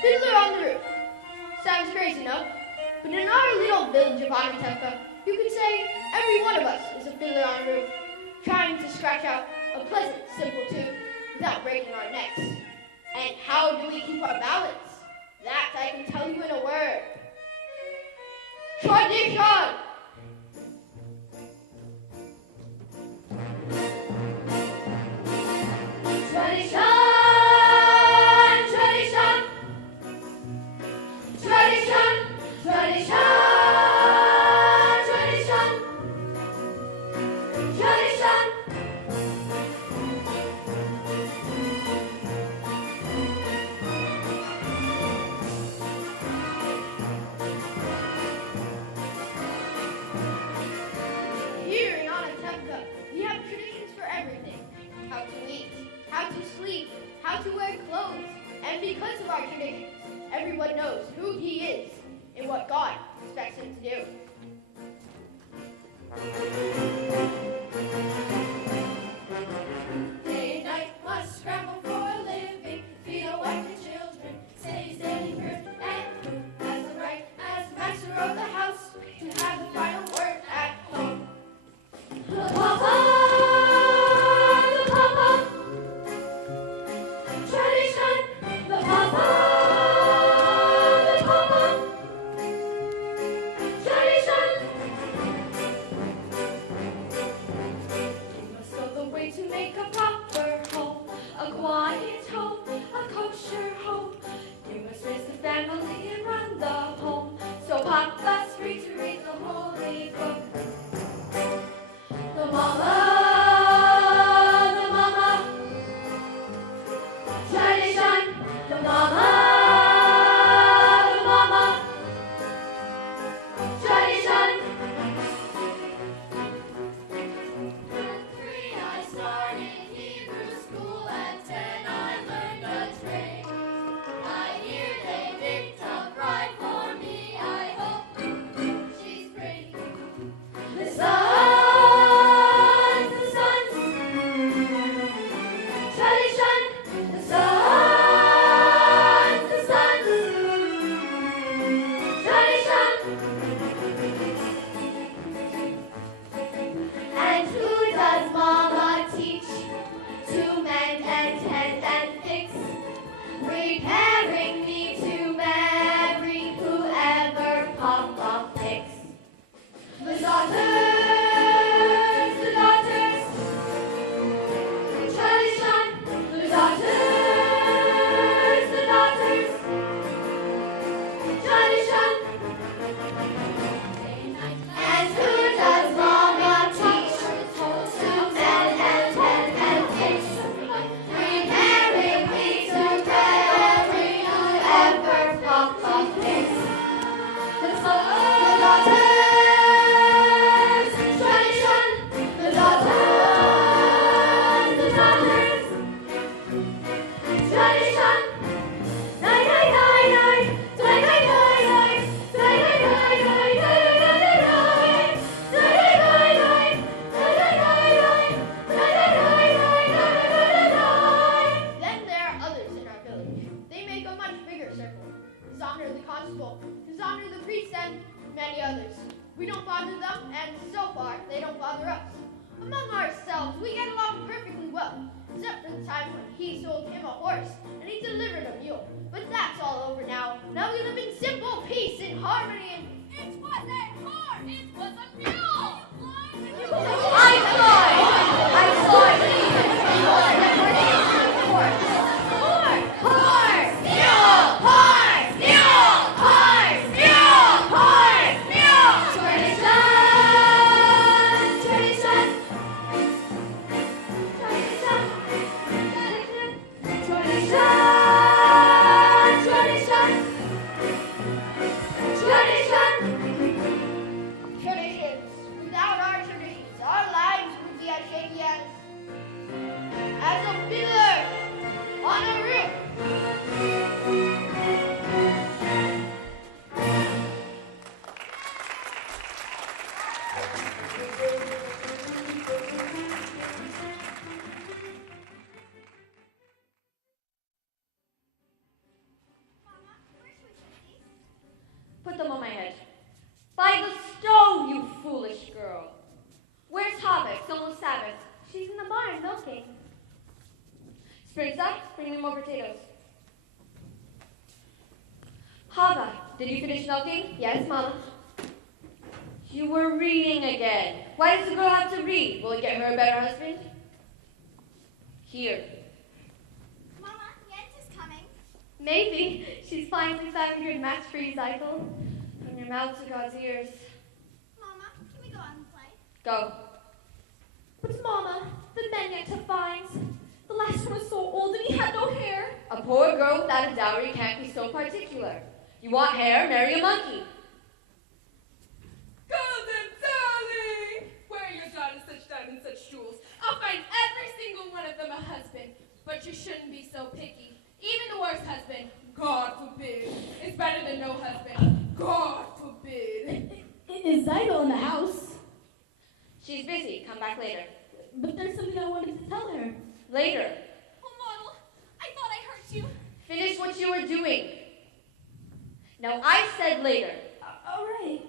Fiddler on the Roof. Sounds crazy, no? But in our little village of Anatevka, you could say every one of us is a fiddler on a roof, trying to scratch out a pleasant, simple tune without breaking our necks. And how do we keep our balance? That I can tell you in a word. Tradition! How to wear clothes, and because of our traditions, everyone knows who he is and what God expects him to do. Day and night must scramble for a living, feed a wife and children, say his daily prayers, and who has the right as master of the house to have the final word at home? The Papa! To make a proper home, a quiet home, a kosher home. You must raise the family and run the home. So Papa's free to read the holy book. The mama, tradition. The mama, tradition. We don't bother them, and so far, they don't bother us. Among ourselves, we get along perfectly well, except for the time when he sold him a horse, and he delivered a mule. But that's all over now. Now we live in simple peace and harmony, and... It was a horse! It was a mule! I fly! Traditions. Springstock, bring me more potatoes. Hava, did you finish milking? Yes, Mama. You were reading again. Why does the girl have to read? Will it get her a better husband? Here. Mama, Yent is coming. Maybe. She's finally found a good match for you, Zykel. From your mouth to God's ears. Mama, can we go out and play? Go. But Mama, the man Yenta finds, the last one was so old and he had no hair. A poor girl without a dowry can't be so particular. You want hair, marry a monkey. Golden darling! Where are your daughters such diamonds, such jewels? I'll find every single one of them a husband. But you shouldn't be so picky. Even the worst husband, God forbid, is better than no husband. God forbid. Is Zykel in the house? She's busy. Come back later. But there's something I wanted to tell her. Later. Oh, Model, I thought I hurt you. Finish what you were doing. Now, I said later. All right.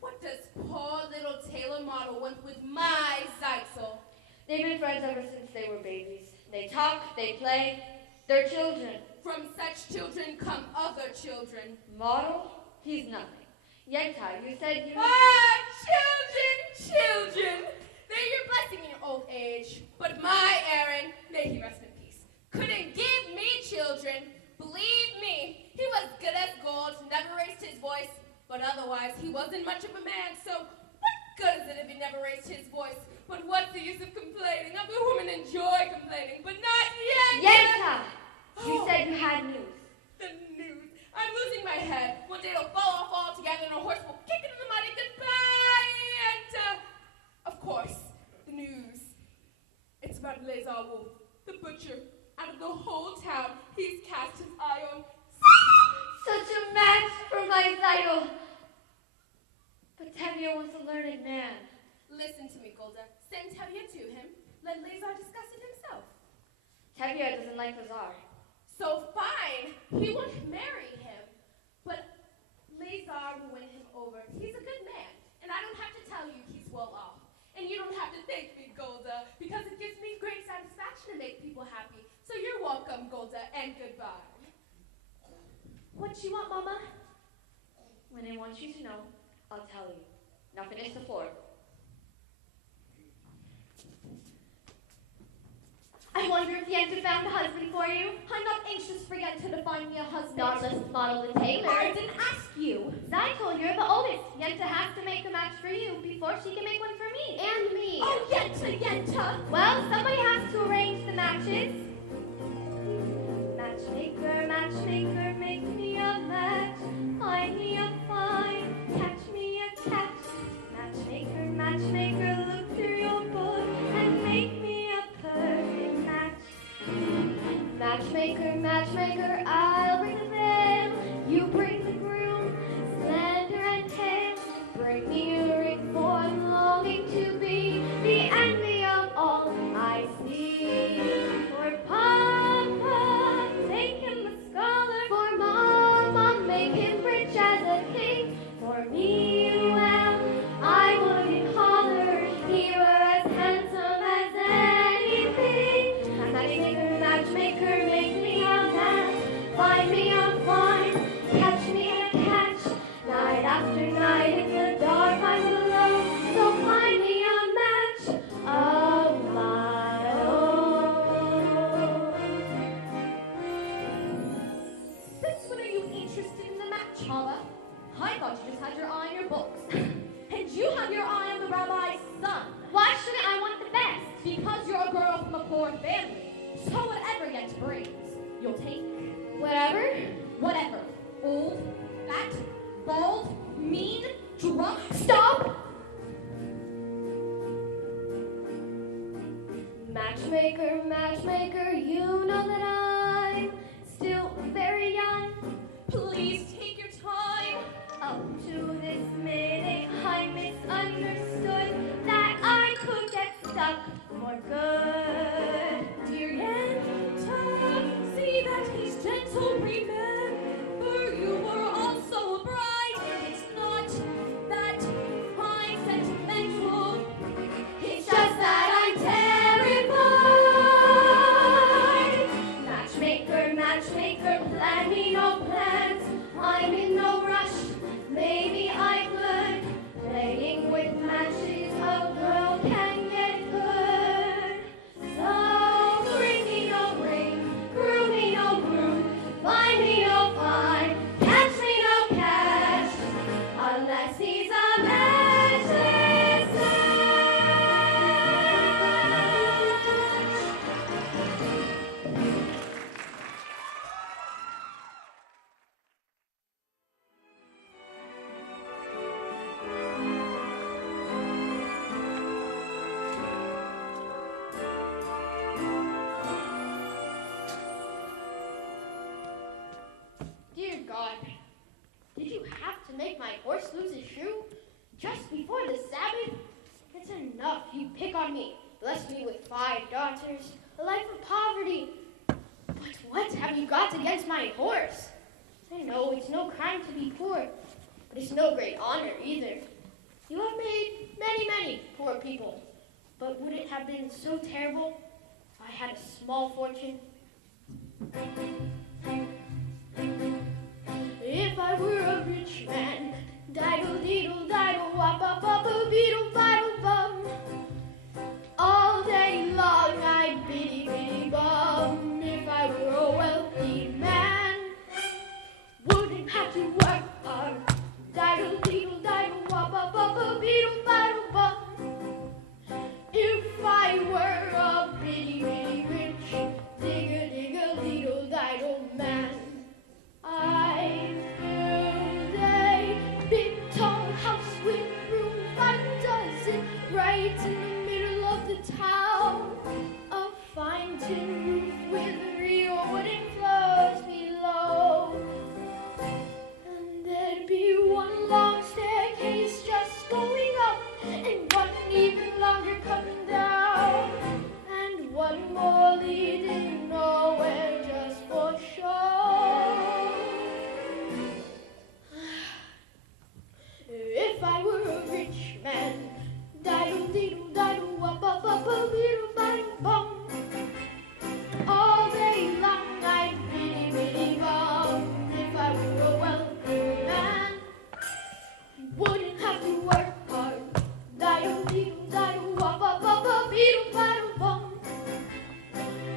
What does poor little Taylor Model want with my Zykel? They've been friends ever since they were babies. They talk, they play. They're children. From such children come other children. Model? He's nothing. Yenta, you said you... Children! They're your blessing in your old age. But my Aaron, may he rest in peace, couldn't give me children. Believe me, he was good as gold, never raised his voice, but otherwise he wasn't much of a man, so what good is it if he never raised his voice? But what's the use of complaining? Other women enjoy complaining, but not Yenta! Yenta! You Oh. said you had news. The news. I'm losing my head. One day it'll fall off altogether and a horse will kick it in the mud and goodbye, Yenta! Of course, the news. It's about Lazar Wolf, the butcher. Out of the whole town, he's cast his eye on. Such a match for my Zykel. But Tevye was a learned man. Listen to me, Golda. Send Tevye to him. Let Lazar discuss it himself. Tevye doesn't like Lazar. So fine, he won't marry him. But Lazar will win him over. He's a good man, and I don't have to tell you he's well off. And you don't have to thank me, Golda, because it gives me great satisfaction to make people happy. So you're welcome, Golda, and goodbye. What do you want, Mama? When I want you to know, I'll tell you. Now finish the floor. I wonder if Yenta found a husband for you. I'm not anxious for Yenta to find me a husband. Not unless it's Model the Taylor. I didn't ask you. Zykel, you're the oldest. Yenta has to make a match for you before she can make one for me. And me. Oh, Yenta! Well, somebody has to arrange the matches. Matchmaker, matchmaker, make me a match. Find me a find, catch me a catch. Matchmaker, matchmaker, look through your book and make me a perfect match. Matchmaker, matchmaker, I'll bring the veil. You bring the groom, slender and pale. Bring me a ring, for I'm longing to be the envy of all I see. For Papa, make him a scholar. For Mama, make him rich as a king. For me, well, I wouldn't holler. He were as handsome as anything. Matchmaker, matchmaker, make me a match. Find me a find, catch me a catch. Night after night in the dark I'm alone. So find me a match of my own. Since when are you interested in the match, Hava? I thought you just had your eye on your books. And you have your eye on the rabbi's son. Why shouldn't I want the best? Because you're a girl from a poor family. So whatever Yenta brings, you'll take. Whatever. Whatever. Old, fat, bald, mean, drunk. Stop! Matchmaker, matchmaker, you know that I'm still very young. Please take your time. Up to this minute, I misunderstood that I could get stuck for good. Dear Yenta, see that he's gentle. Remember, you were also a bride. It's not that I'm sentimental. It's just that I'm terrible. lose his shoe just before the Sabbath? It's enough. You pick on me. Bless me with 5 daughters, a life of poverty. But what have you got against my horse? I know it's no crime to be poor, but it's no great honor either. You have made many poor people, but would it have been so terrible if I had a small fortune? If I were a rich man, diddle-deedle-diddle, wop-a-bop-a-beedle-biddle-bum, all day long I'd biddy-biddy-bum. If I were a wealthy man, wouldn't have to work hard, diddle-deedle-diddle, wop-a-bop-a-beedle-biddle-bum. If I were a bitty-bitty rich, digga-digga-leedle-diddle man, I'd build a big tall house with room 5 dozen right in the middle of the town. A fine tin roof with real wooden floors below. And there'd be one long staircase just going up, and one even longer coming down, and one more leading nowhere just for show. If I were a rich man, diddle-deedle-diddle, wop-a-bop-a-beedle-biddle-bum, all day long I'd biddy-biddy-bum. If I were a wealthy man, wouldn't have to work hard, diddle-deedle-diddle, wop-a-bop-a-beedle-biddle-bum,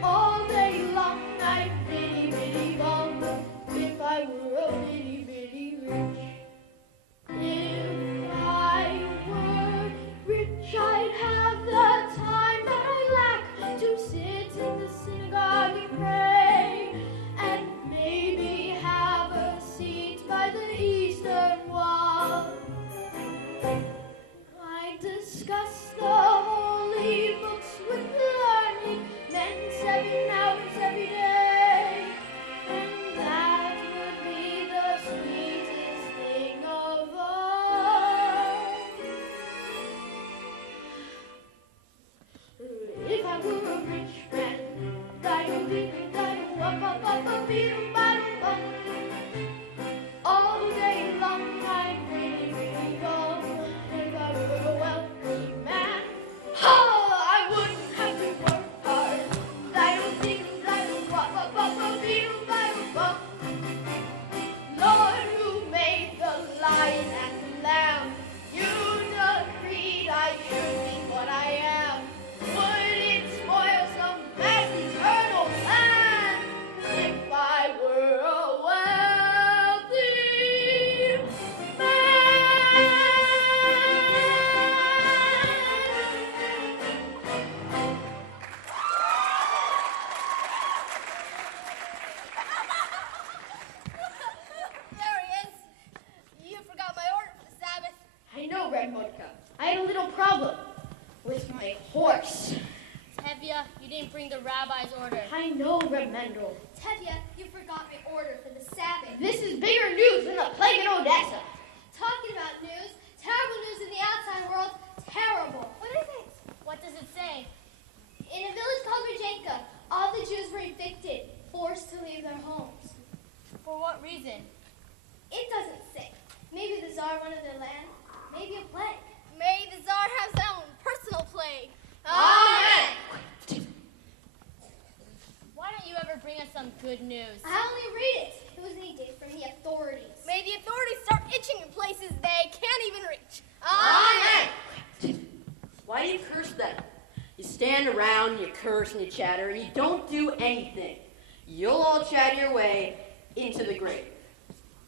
all day long I'd biddy-biddy-bum. If I were a bitty-bitty rich. If I were rich, I'd have the time that I lack to sit in the synagogue and pray, and maybe have a seat by the eastern wall. I'd discuss the holy books with learned men 7 hours every day, and that would be the sweetest thing of all. If I were a rich man, diddle-diddle-diddle, wop-a-bop-a-beedle-biddle-bum, all day long I'd biddy-biddy-bum. If I were a wealthy man, I wouldn't have to work hard, diddle-diddle-diddle, wop-a-bop-a-beedle-biddle-bum. Lord, who made the lion and the lamb, you'd agreed I should be what I am. Would it spoil some vast eternal plan if I were a wealthy man? There he is. You forgot my order for the Sabbath. I know, Red Monica. I had a little problem with my horse. Tevye, you didn't bring the rabbi's order. I know, Red Mendel. Tevye, you forgot my order for the Sabbath. This is bigger news than the plague in Odessa. Talking about news, terrible news in the outside world, terrible. What is it? What does it say? In a village called Rajenka, all the Jews were evicted, forced to leave their homes. For what reason? It doesn't say. Maybe the Tsar wanted their land, maybe a plague. May the Tsar have his own personal plague. Amen. Why don't you ever bring us some good news? I only read it. It was needed from the authorities. May the authorities start itching in places they can't even reach. Amen. Why do you curse them? You stand around, you curse and you chatter, and you don't do anything. You'll all chatter your way into the grave.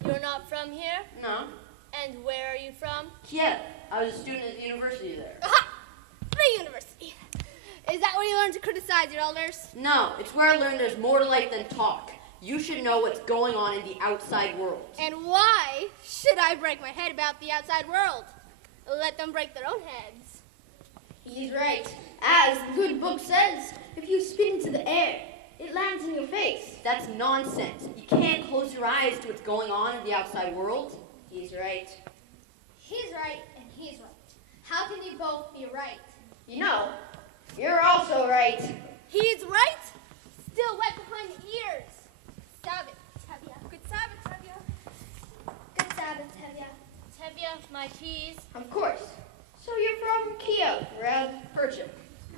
You're not from here? No. And where are you from? Kiev. I was a student at the university there. Aha! The university. Is that where you learn to criticize your elders? No, it's where I learned there's more to life than talk. You should know what's going on in the outside world. And why should I break my head about the outside world? Let them break their own heads. He's right. As the good book says, if you spit into the air, it lands in your face. That's nonsense. You can't close your eyes to what's going on in the outside world. He's right. He's right and he's right. How can you both be right? You know, you're also right. He's right? Still wet behind the ears. Sabbath, Tevye. Good Sabbath, Tevye. Good Sabbath, Tevye. Tevye, my keys. Of course. So you're from Kiev, Reb? Persia.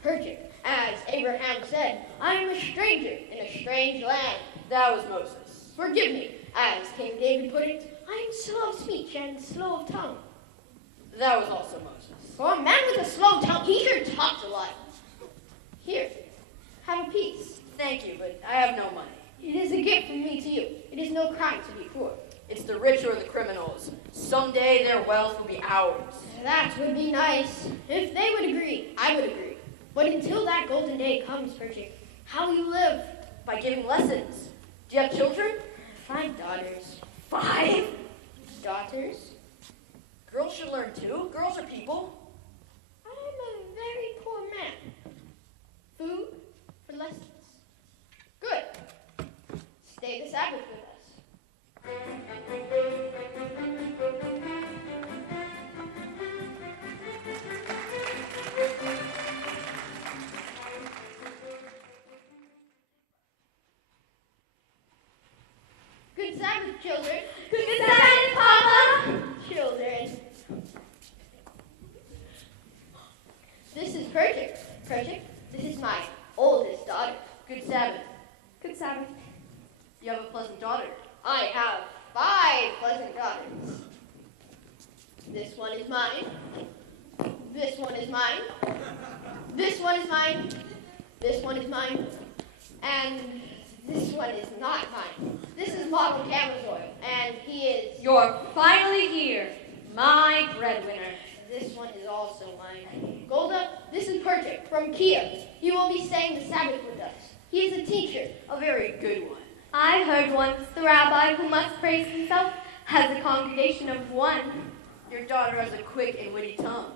Persia. As Abraham said, I am a stranger in a strange land. That was Moses. Forgive me, as King David put it, I am slow of speech and slow of tongue. That was also Moses. For a man with a slow tongue, he sure talks a lot. Here, have a piece. Thank you, but I have no money. It is a gift from me to you. It is no crime to be poor. It's the rich or the criminals. Someday their wealth will be ours. That would be nice. If they would agree, I would agree. But until that golden day comes, Perchik, how will you live? By giving lessons. Do you have children? 5 daughters. 5? Daughters? Girls should learn too. Girls are people. I am a very poor man. Food for lessons. Good. Stay the Sabbath with us. Good Sabbath, children. Good Sabbath, Papa. Children. This is Perchik. Perchik, this is my oldest daughter. Good Sabbath. Good Sabbath. You have a pleasant daughter. I have 5 pleasant daughters. This one is mine. This one is mine. This one is mine. This one is mine. And this one is not mine. This is Model Cameras Oil, and he is... You're finally here, my breadwinner. This one is also mine. Golda, this is Perchik from Kiev. He will be saying the Sabbath with us. He is a teacher. A very good one. I heard once the rabbi who must praise himself has a congregation of 1. Your daughter has a quick and witty tongue.